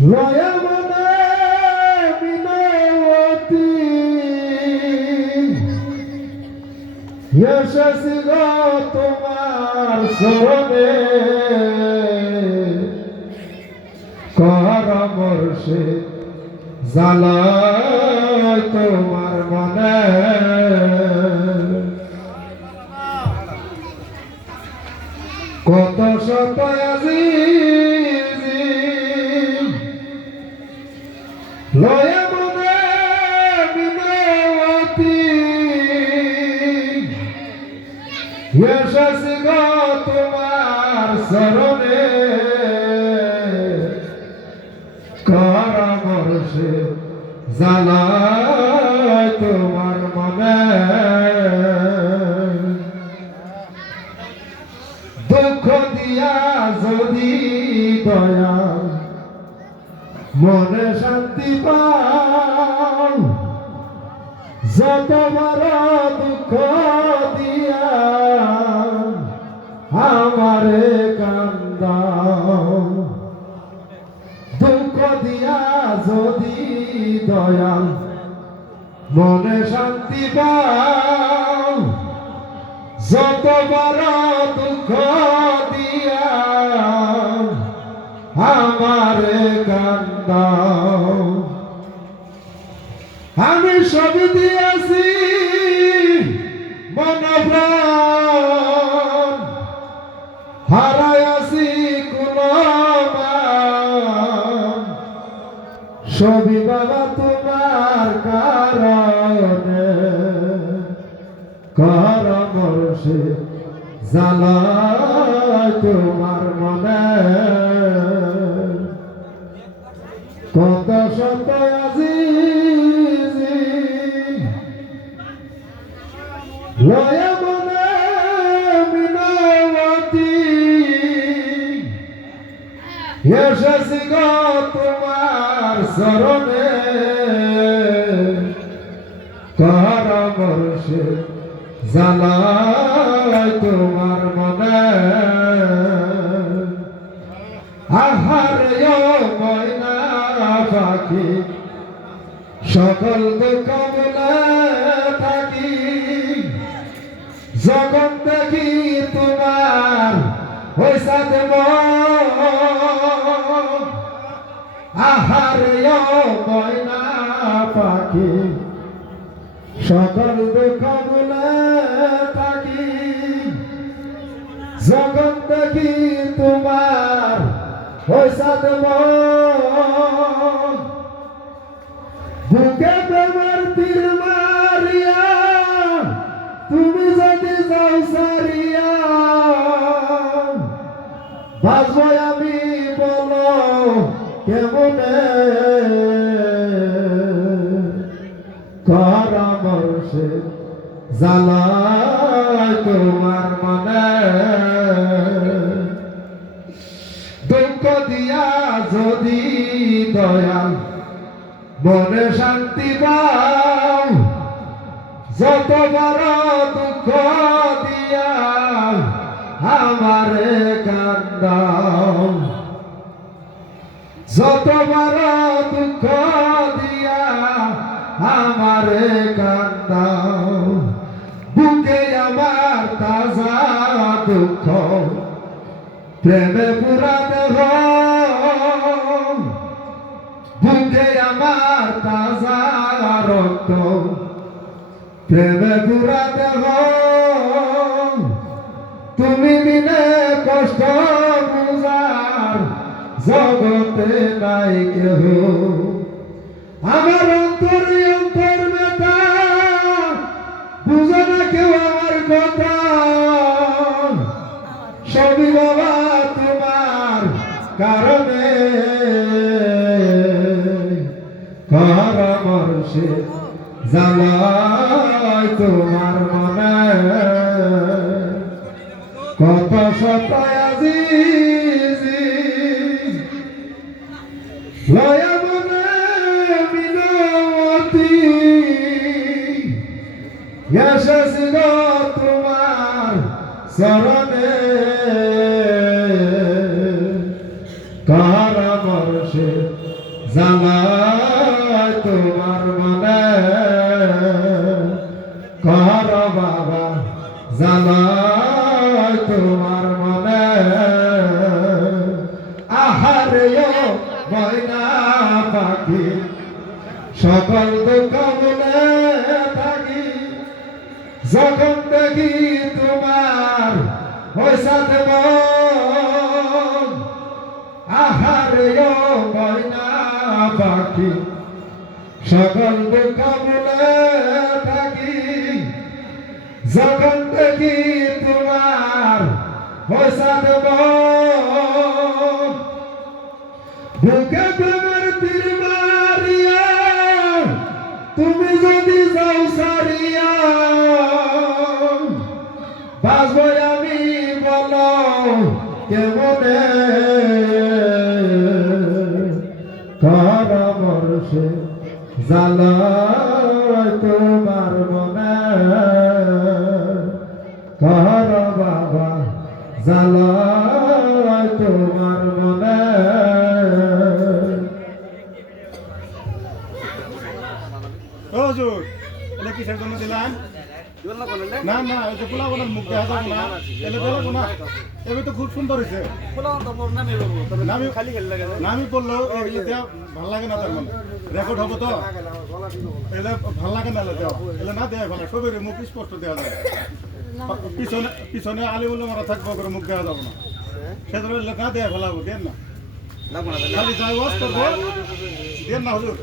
লয়া মনে বিনয়তী এসেছি গো তোমার শরণে কর বর্ষে জ্বালায় তোমার মনে কত শত আজিজি লয়া মনে বিনয়তী এসেছি গো তোমার শরণে কর বর্ষে জ্বালায় তোমার মনে দুঃখ দিয়া যদি দয়া মনে শান্তি পাও যত বড় দুঃখ দিয়া আমারে কান্দাও দুঃখ দিয়া যদি দয়াল মনে শান্তি পাও যত বড় দুঃখ দিয়া আমারে কান্দাও আমি সব দিয়েছি মন প্রাণ হারাইয়াছি কোন সবই বাবা তোমার কারণে কর বর্ষে জ্বালায় তোমার মনে কত শত আজিজি লয়া মনে বিনয়তী এসেছি গো তোমার শরণে কর বর্ষে জ্বালায় তোমার মনে আহারে ময়না পাখি সকল দুঃখ বলে থাকি যখন দেখি তোমার ওই সাথে আহারে ময়না পাখি সকল দুঃখ বলে থাকি যখন দেখি তোমার ওই সাথে বুকে প্রেমের তীর মারিয়া তুমি যদি যাও সারিয়া বাঁচবো আমি বলো কেমনে কর বর্ষে জ্বালায় তোমার মনে দুঃখ দিয়া যদি দয়াল মনে শান্তি পাও যত বড় দুঃখ দিয়া আমারে কান্দাও যত বড় দুঃখ দিয়া আমারে কান্দাও বুকে আমার তাজা দুঃখ প্রেমে পুরা দেহ বুকে আমার তাজা রক্ত প্রেমে পুরা দেহ তুমি বিনে কষ্ট বুঝার জগতে নাই কেহ আমার অন্তরে অন্তর বেটা বুঝে না কেউ আমার কথা সবই বাবা তোমার কারণে কর বর্ষে জ্বালায় তোমার মনে কত শত আজিজি লয়া মনে বিনয়তী এসেছি গো তোমার শরণে কর বর্ষে জানাই তোমার মনে কর বাবা জানাই তোমার মনে আহারে ময়না পাখি সকল দুঃখ মনে থাকি যখন দেখি তোমার ওই সাথে আহারে ময়না পাখি সকল দুঃখ মনে থাকি যখন দেখি তোমার ওই সাথে বুকে তোমার তীর মারিয়া তুমি যদি যাও সারিয়া বাঁচবো আমি বলো কেমনে পরামর্শে জ্বালায় তোমার মনে কর বাবা জ্বালায় তোমার মনে হুজুর এটা কিসের জন্য দিলাম না না এই যে পোলা বোনের মুখ দেখা যাবে না এলে দেবো না এবার তো খুব সুন্দর হয়েছে নামি বললো ভাল লাগে না তার মানে রেকর্ড হবো তো এলে ভাল লাগে না এলে না দেয় ভালো সবের মুখ স্পষ্ট দেওয়া যাবে পিছনে পিছনে আলিমুল্লা মারা থাকবো করে মুখ দেওয়া যাবো না সেজন্য না দেয় ভালো হবো দেন না খালি যাই ওয়াজ করবো দেন না হুজুর